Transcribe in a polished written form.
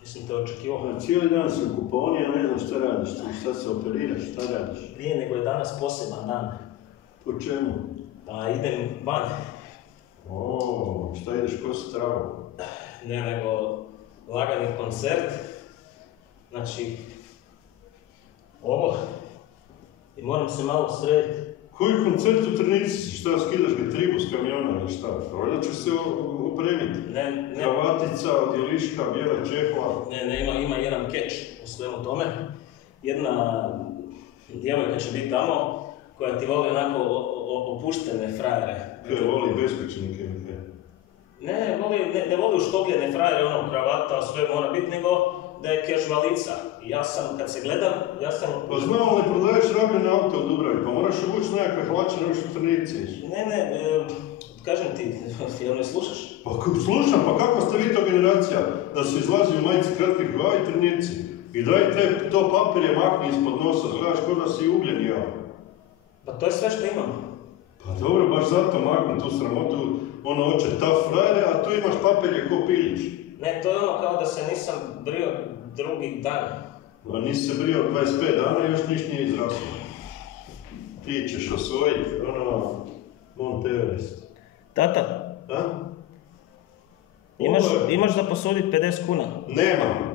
Nisam te očekivao. Cijeli dan si u kuponi, a ne znam šta radiš, šta se operiraš, šta radiš? Nije, nego je danas poseban dan. Po čemu? Pa idem van. Šta ideš kosit travu? Ne, nego lagani koncert. Znači, ovo. I moram se malo srediti. Koji koncert u Trnici? Šta, skidaš ga tribu s kamiona ili šta? Valjda ćeš se opremiti. Ne. Kravatica, odjeliška, bijela čehla. Ne, ima jedan keč u svemu tome. Jedna djevojka će biti tamo, koja ti voli onako opuštene frajere. Voli beskućnike? Ne voli uštogljene frajere, kravata, sve mora biti, nego da je kežvalica. Ja sam, kad se gledam, Pa znam, ali prodaješ rabljene auto u Dubravi, pa moraš obući nekakve hlače, nemaš u Trnici. Ne, kažem ti, jel ne slušaš? Pa slušam, pa kako ste vi to generacija da se izlazi u majici kratkih rukava i Trnici? I daj to papirje makni ispod nosa, gledaš ko da si ugljen ja. Pa to je sve što imam. Pa dobro, baš zato makni tu sramotu, hoće ta frajere, a tu imaš papirje ko pilić. Ne, to je kao da se nisam brio drugi dan. A nisi se brio 25 dana i još niš nije izraslo. Ti ćeš osvojiti, Mount Everest. Tata, A? imaš za posuditi 50 kuna? Nemam.